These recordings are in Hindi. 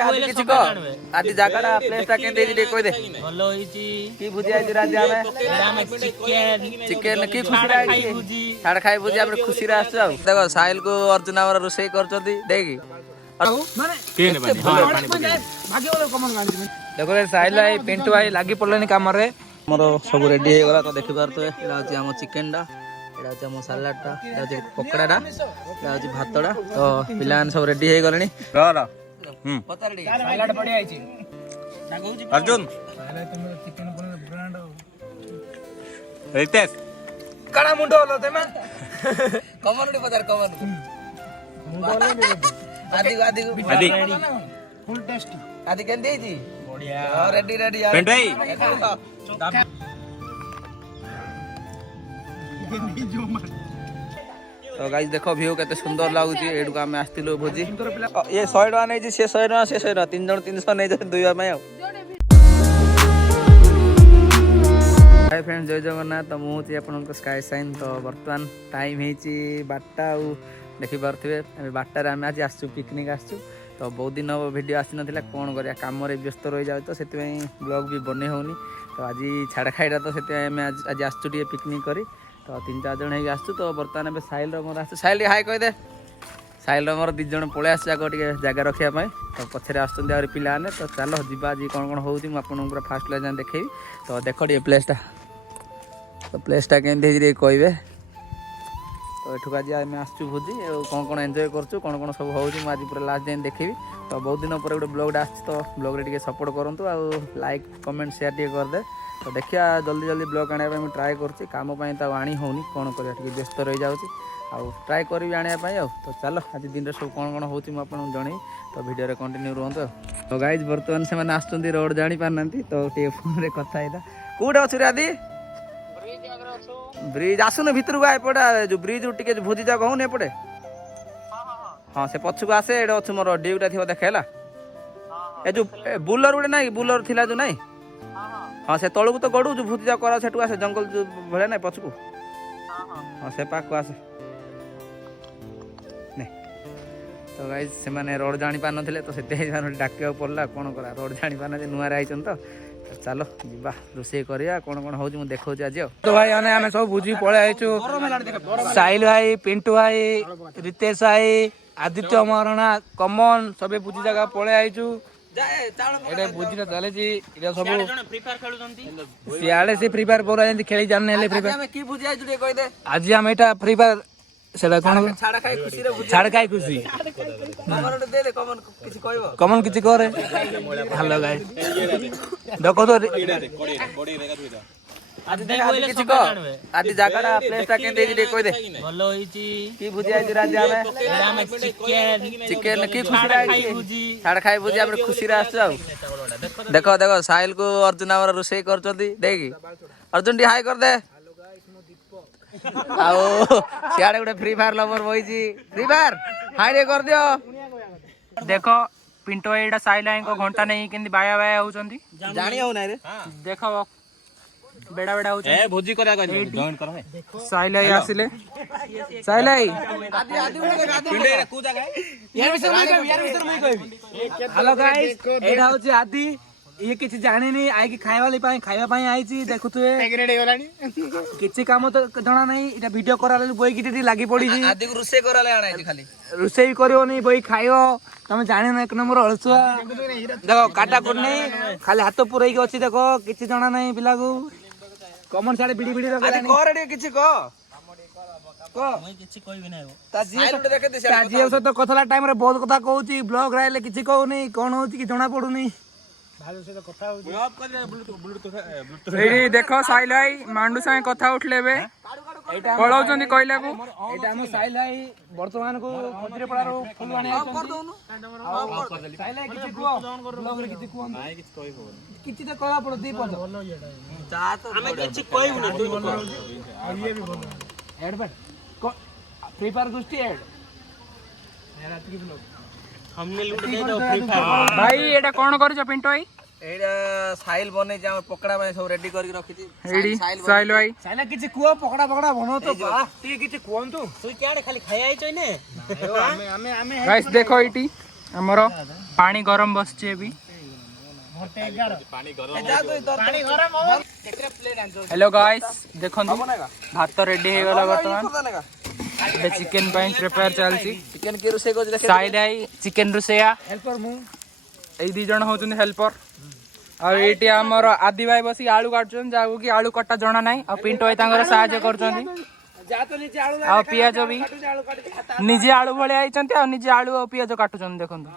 आदि किछि को आदि जागाडा प्लेसटा केंदे जे कोइ दे भलो होईची की भुजी आइ राजा में चिकन की खुशी राई साड खाइ भुजी हमरे खुशी रा आछौ देखो साहिल को अर्जुन हमर रोसई करचोदी देखि माने केने बानी हां भाग्य वाला कमन गाडी देखो साहिल भाई पिंटू भाई लागी पड़लेनी काम रे मोर सब रेडी हे गला तो देखि पारतो एला होची हम चिकन डा एला होची हम सलाड टा एला होची पकोड़ा डा एला होची भात डा तो पिलान सब रेडी हे गलेनी र पता रेडी सलाड पड़ी आइची अर्जुन अरे तुम चिकन बने ब्रांड रितेश कड़ा मुंडो होलो तेमा कमन पतार कमन मुंडो ले आदि फुल टेस्ट आदि केन देजी बढ़िया रेडी रेडी यार पेंट भाई तो गाइस देखो व्यू केते सुंदर लागुची एडु का में आस्तिलो भोजी ये 100 टका नै छी से 100 टका से 100 टका तीन जण 300 नै जे दुइया में हाय फ्रेंड्स जय जगन्नाथ तो मु ती आपन को स्काई साइन तो वर्तमान टाइम हेची 12टा देखि पारथिबे हम 12टा रे हम आज आसछु पिकनिक आसछु तो बहुत दिन वीडियो आसी नथिला कोन करिया काम रे व्यस्त रहि जाउ तो सेति ब्लॉग भी बने होनी तो आज छाड़ खाइडा तो सेति हम आज आसछु टी पिकनिक करी तो 3-4 जण हे आसछु तो वर्तमान बे साहिल रो मोर आसछु साहिल हाय कहि दे साहिल रो मोर 2 जण पळे आस जाको टी जगह रखिया पय तो पछरे आस्तुंदी आ पिला ने तो चलो जिबा जी कोन कोन होउती म आपन पूरा फास्ट ले जान देखैबी तो देखो टी प्लेसटा तो प्लेसटा केंदे जे कहबे तो एठुक आज आम आसचु भोजी कौन कौन एंजॉय करचु कौन कौन सब होउची म आज पूरा लास्ट दिन देखैबी तो बहुत दिन पर गोटे ब्लॉग आछि तो ब्लॉग रे टिके सपोर्ट करंतु आ लाइक कमेंट शेयर टिके कर दे तो देखिया जल्दी जल्दी ब्लॉग आने मैं ट्राई करछि काम पई त आनी होनी कोन करिया टिके व्यस्त रहि जाउची आ ट्राई करबी आने पई आ तो चलो आज दिन रे सब कौन कौन होउची म आपन जणी तो वीडियो रे कंटिन्यू रहंतो तो गाइस वर्तमान से माने आछुंदी रोड जानी पारनंती तो टे फोन रे कथा आइला कोडा अछि रादी ब्रिज आसुन भीतर को आए पड़ा जो ब्रिज टिके भोजी जा कहून एपटे हाँ से पछ को आसे एडे अछि मोर ड्यूटा थिबो देखेला ए जो बुलर उडे नाही बुलर थिला जो नाही हाँ से तळु को तो गडू जो भोजी जा करा सेटु आसे जंगल जो भले नाही पछ को हाँ से पाक को आसे नहीं तो गाइस से माने रोड जानी पान नथिले तो सेते जान डाकिया पड़ला कोन करा रोड जानी पाना जे नुआ राइछन तो चलो जीवा रोसे करिया कोन कोन होउची मु देखौ आज तो भाई आने हमें सब बुझी पळे आइछु साहिल भाई पिंटू भाई रितेश भाई आदित्य महाराणा कमन सबे बुझी जगह पळे आइछु एडे बुझी चले जी एडे सब फ्री फायर खेलुजंती सियाले से फ्री फायर पोरा जंती खेली जाने ले फ्री फायर हम की बुझी आइछु कहि दे आज हम एटा फ्री फायर सेला कोन छाड़ा खाई खुशी रे बुझी छाड़ा खाई खुशी कमन दे दे कमन किछि कहबो कमन किछि करे हेलो गाइस देखो तो आज देखो किछि को आदि जागाडा प्लेसटा केंदे जे कहि दे भलो होईची की भुजी आइ राजा में चिकन की खुशी राई साड खाइ भुजी हमरे खुशी रा आछौ देखो देखो साहिल को अर्जुन हमर रोसई करचोदी देखि अर्जुन डी हाय कर दे आओ सियाड़े गोटे फ्री फायर लवर बइची फ्री फायर हाय रे कर दियो देखो पिंटो एडा साइलाइन को घंटा नहीं केंदी बाया बाया होचंती जानी हो नै रे देखो बेडा बेडा होच ए भोजी करा जॉइन कर है साइलाई आसिले साइलाई आदि आदि पिंडे रे कु जगह यार विषय मैं कहबी हेलो गाइस एडा होची आदि ये किछि जानि नहीं आइ कि खाइवाली पाई खाइबा पाई आइची देखुतुए एग्रेड होलानी किछि काम तो जणा नहीं इटा वीडियो कराले बोई किटी लागी पड़ी जी आदि को रुसे कराले आनाई खाली रुसे करियो नहीं बोई खाइयो तमे जानि ना एक नंबर अळसुआ देखो काटा कोड नहीं खाली हाथ पुरई के अछि देखो किछि जणा नहीं पिला को कमन साडे बिडी बिडी रखलानी आदि कर रे किछि को मैं किछि कहबी नै ता जी देखे दे ता जी तो कथला टाइम रे बहुत कथा कहूची ब्लॉग राइले किछि कहू नहीं कोन होची कि जणा पडू नहीं भालू से तो कथा होची ऑफ कर दे ब्लूटूथ एडी देखो साइल भाई मांडू साए कथा उठले बे एटा पळौचंदी कहला को एटा हम साइल भाई वर्तमान को मंदिर पड़ारो फुल आने ऑफ कर दोनु ऑफ कर देली साइल भाई किछि को ब्लॉग रे किछि को नाही किछि कहबो किछि तो कहबा पड़ दी पद चा तो हमें किछि कहबो ना तू बोल ये भी बोल ऐड बट फ्री फायर गोष्ठी ऐड यार रात की ब्लॉग हमने लूट दे दो फ्री फायर भाई एटा कोन करछ पिंटो भाई एडा साइल बने जा पकड़ा में सब रेडी करके रखी थी साइल भाई साइल किछि कुआ पकड़ा पकड़ा बनो तो बा ती किछि कोन तू खाली खाई आइ छै ने हमें गाइस देखो इटी ଆମର ପାଣି ଗରମ ବସିଛି ବି। हेलो गाइस देखंतु भात रेडी हे गला वर्तमान ए चिकन ପାଇଁ प्रिपेयर चलसी चिकन के रोसे को देखे साइड आई चिकन रुसेया हेल्पर मु एई दी जण होचुन हेल्पर आ एटी हमर आदि भाई बसी आलू काटछन जागो कि आलू कट्टा जणा नाही आ पिंटो भाई तांगर सहाय्य करछन जा तो नीचे आलू आ पियाज भी निजे आलू भले आइछन आ निजे आलू आ पियाज काटुछन देखंतु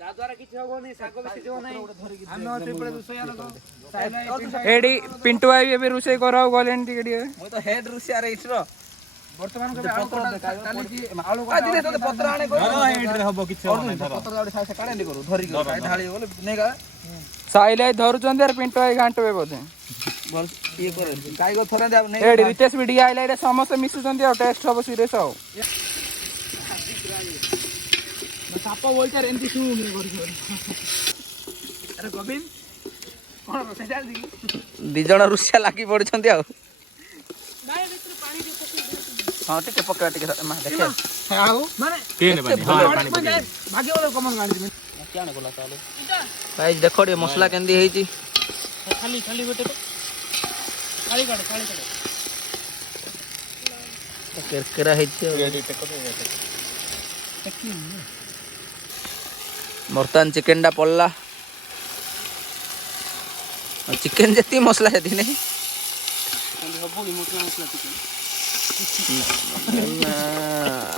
जा द्वारा किछ होबोनी साको बेसी जो नाही हम ट्रिपल रुसैया लगो एडी पिंटो भाई भी रुसे कराव गलेन टिके मु तो हेड रुसिया रे इठरो वर्तमान को चाली की आलू का दिने तो पत्र आने को हेड रे हबो किछ होने पत्र गाडी साइड काढे नि करू धरी के ढाळी बोले नेगा साइले धरुचन यार पिंटो भाई घांटवे बोधे बोल ये करे काई को थरे दे नहीं एडी रितेश वीडियो आइला एडे समस्त मिसुचन आ टेस्ट हबो सीरियस हो साप बोलचार एंती शू हमरे करी अरे गोविंद कोन रोसे चाल दी दी जण रुसिया लागी पड़छंती आ हां टिके पकड़ा टिके मा देखे आउ माने केने बनी हां पानी भाग्य वाला कमन गाड़ी में क्या ने बोला चालो गाइस देखो रे मसला केंदी हेची खाली खाली बेटे तो खाली काटे केरकेरा हेची रेडी टेक कर बर्तमान चिकन डा पड़ला चिकन जति मसला जति नहीं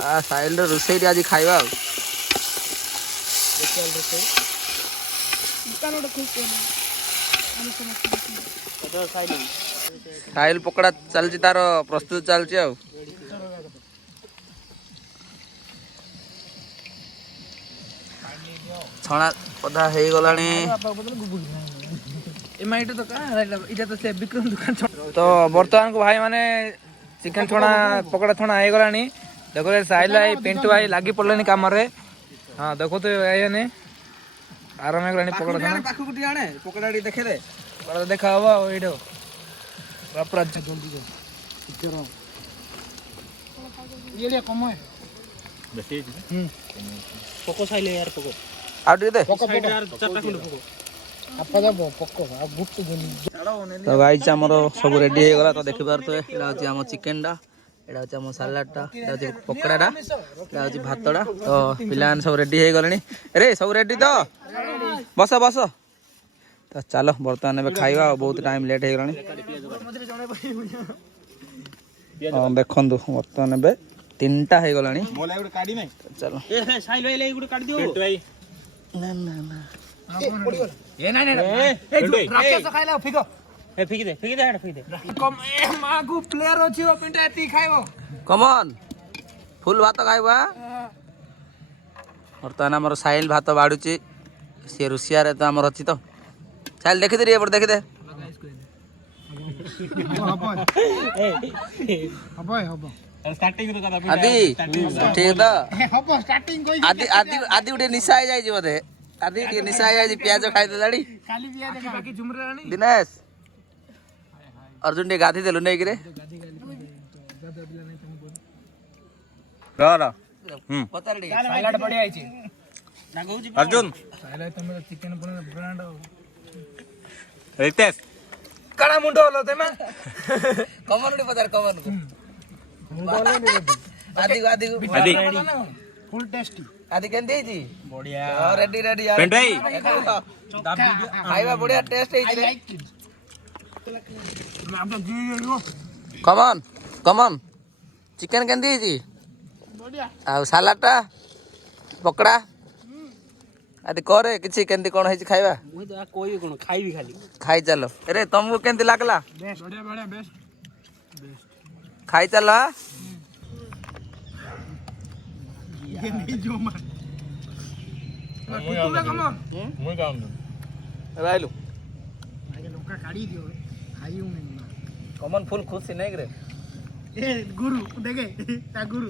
आ साइल रोसई आज खाइबा साइल पकड़ा चलची तार प्रस्तुत चलची आ छणा पदा हे गलानी तो बर्तमान को भाई माने चिकन छणा पकड़ा छणा हे गलानी देखो रे साइल भाई पिंटू भाई लागी पड़लेनी काम रे हां देखो तो आयने आराम हे गलानी पकड़ा छणा पाखु गुटी आने पकड़ाडी देखे दे बड़ा देखा हवा एडो अपराध जल्दी करो ये ले कम है बेसी पोको साइले यार पोको आउट दे पोको यार चारटा खंड पोको आपा जाबो पक्को आ बुट गनी तो गाइस हमरो सब रेडी हे गला तो देखि पारतो एडा होची हम चिकन डा एडा होची हम सलाड टा एडा होची पकोड़ा डा एडा होची भात डा तो पिलान सब रेडी हे गलनी अरे सब रेडी तो बस बस तो चलो बर्तमान में खाइबा बहुत टाइम लेट हे गलनी देखंदु बर्तमान में 3टा हे गलानी मोला गुड काडी नै चलो ए साइल भाई ले गुड काडी दियो पेट भाई ना ना ना ए नहीं राकेश खाइला फिको ए फेंकी दे हेड फेंकी दे कम ए मागु प्लेयर अछि ओ पिंटा एती खाइबो कम ऑन फुल भात खाइबा बर्तमान हमर साइल भात बाडुची से रुसिया रे तो हमर अछि तो चल देखि दे एपर देखि दे हबो स्टार्टिंग रो कदा आदि ठीक तो हबो स्टार्टिंग कोई आदि आदि आदि उठे निशा आ जाई जी बोधे आदि के निशा आ जाई जी प्याज खाइ दे दाड़ी खाली बिया देखा बाकी झुमरे रानी दिनेश अर्जुन ने गाधी देलु नै गिरे रा पतार डी सलाड बढ़िया आइछि ना कहू जी अर्जुन साइला तमे चिकन बने ब्रांड रितेश काळा मुंडो होलो तेमा कमन डी पतार कमन को मुंडो होलो ने आदि आदि आदि फुल टेस्टी आदि केंदी जी बढ़िया रेडी रेडी यार पेंट भाई खाइबा बढ़िया टेस्ट है रे मैं आप जी यो कम ऑन चिकन केंदी जी बढ़िया आ सलाडटा पकड़ा आदि करे किछि केंदी कोन है खाइबा मुई तो कोई कोन खाइबी खाली खाई चलो अरे तुमको केंदी लागला बेस्ट बढ़िया बढ़िया बेस्ट खाई चला ये नहीं जो मत तू कम मुई काम राइलु आगे लोका काढी दियो खाइयो नहीं कमन फुल खुशी नहीं रे ए गुरु देखे ता गुरु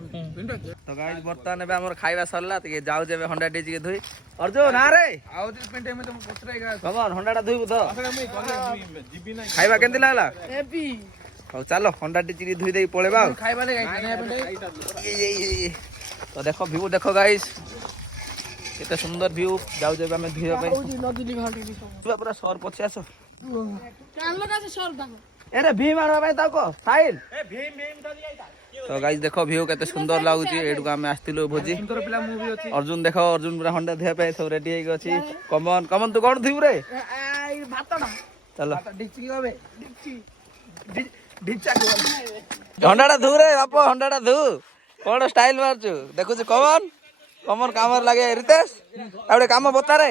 तो गाइस बर्तमान में हमर खाइबा सरला त के जाऊ जेबे हंडा डीजी के धुई अर्जुन ना रे आओ दिस पेंटे में तुम पछरेगा कमन हंडाटा धुइबु तो जीबी नै खाइबा केंदी लागला हैप्पी हो चलो हंडा डीजी के धुई देई पळेबा खाइबा ले गाइस पेंटे ତ ଦେଖ ଭିଉ ଦେଖ ଗାଇସ୍ କେତେ ସୁନ୍ଦର ଭିଉ ଯାଉଛୁ ଏବେ ଆମେ ଧୋଇବା ପାଇଁ ପୁରା ସର ପଛେ ଆସ ଏରେ ଭୀମ ଆଣିବା ପାଇଁ ତାକୁ ସାଇଲ ତ ଗାଇସ୍ ଦେଖ ଭିଉ କେତେ ସୁନ୍ଦର ଲାଗୁଛି ଏଇଠୁ ଆମେ ଆସିଥିଲୁ ଭୋଜି ଅର୍ଜୁନ ଦେଖ ଅର୍ଜୁନ ପୁରା ହଣ୍ଡା ଧୋଇବା ପାଇଁ ସବୁ ରେଡି ହେଇକି ଅଛି କମନ କମନ ତୁ କଣ ଥିବୁ ରେ ଚାଲ ହଣ୍ଡାଟା ଧୁ ରେ ବାପ ହଣ୍ଡାଟା ଧୁ କଣ ଷ୍ଟାଇଲ ମାରୁଛୁ ଦେଖୁଛୁ କମନ କମନ କାମରେ ଲାଗେ ରିତେଶ ଆଉ ଗୋଟେ କାମ ବତାରେ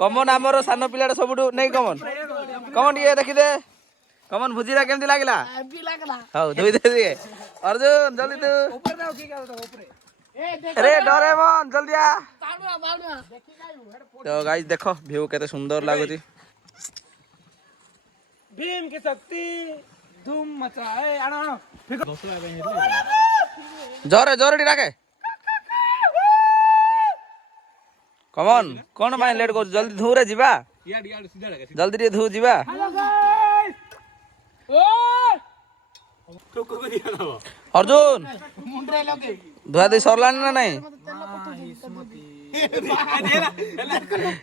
କମନ ଆମର ସାନ ପିଲାଟା ସବୁଠୁ ନେଇ କମନ କମନ ଟିକେ ଦେଖିଦେ କମନ ଭୋଜିଟା କେମିତି ଲାଗିଲା ହଉ ଧୋଇ ଦେ ଟିକେ ଅର୍ଜୁନ ଜଲ୍ଦି ତୁ ରେ ଡରେମନ ଜଲ୍ଦି ଆ ତ ଗାଇସ୍ ଦେଖ ଭିଉ କେତେ ସୁନ୍ଦର ଲାଗୁଛି भीम की शक्ति धूम मचाए आना ଜୋରେ ଜୋରେ ଟିକେ ଡାକେ କମନ କଣ ପାଇଁ ଲେଟ୍ କରୁଛୁ ଜଲ୍ଦି ଧୁରେ ଯିବା ଜଲ୍ଦି ଟିକେ ଧୁ ଯିବା ଅର୍ଜୁନ ଧୁଆ ଧୁଇ ସରିଲାଣି ନା ନାଇଁ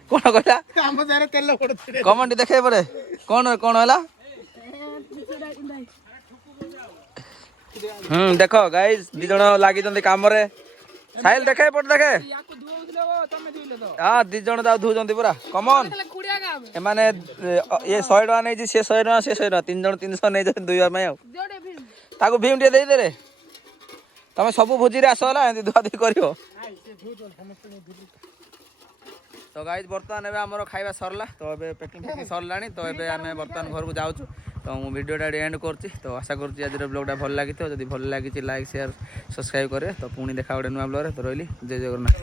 କଣ କହିଲା କମନ ଟିକେ ଦେଖେଇ ପରେ କଣ କଣ ହେଲା ଦେଖ ଗାଇସ୍ ଦି ଜଣ ଲାଗିଛନ୍ତି କାମରେ ସାଇଲ ଦେଖେ ପଟେ ଦେଖେ ହଁ ଦି ଜଣ ତାକୁ ଧୁଛନ୍ତି ପୁରା କମନ ଏମାନେ ଇଏ 100 ଟଙ୍କା ନେଇଛି ସେ 100 ଟଙ୍କା ସେ 100 ଟଙ୍କା 3 ଜଣ 300 ନେଇଛନ୍ତି ଧୋଇବା ପାଇଁ ଆଉ ତାକୁ ଭୀମ ଟିକେ ଦେଇଦେ ରେ ତମେ ସବୁ ଭୋଜିରେ ଆସ ହେଲା ଏମିତି ଧୁଆ ଧୁଇ କରିବ ତ ଗାଇସ୍ ବର୍ତ୍ତମାନ ଏବେ ଆମର ଖାଇବା ସରିଲା ତ ଏବେ ପ୍ୟାକିଂ ସରିଲାଣି ତ ଏବେ ଆମେ ବର୍ତ୍ତମାନ ଘରକୁ ଯାଉଛୁ ତ ମୁଁ ଭିଡ଼ିଓଟା ଏଣ୍ଡ କରୁଛି ତ ଆଶା କରୁଛି ଆଜିର ବ୍ଲଗ୍ଟା ଭଲ ଲାଗିଥିବ ଯଦି ଭଲ ଲାଗିଛି ଲାଇକ୍ ସେୟାର ସବସ୍କ୍ରାଇବ୍ କରିବେ ତ ପୁଣି ଦେଖା ଗୋଟେ ନୂଆ ବ୍ଲଗ୍ରେ ତ ରହିଲି ଜୟ ଜଗନ୍ନାଥ।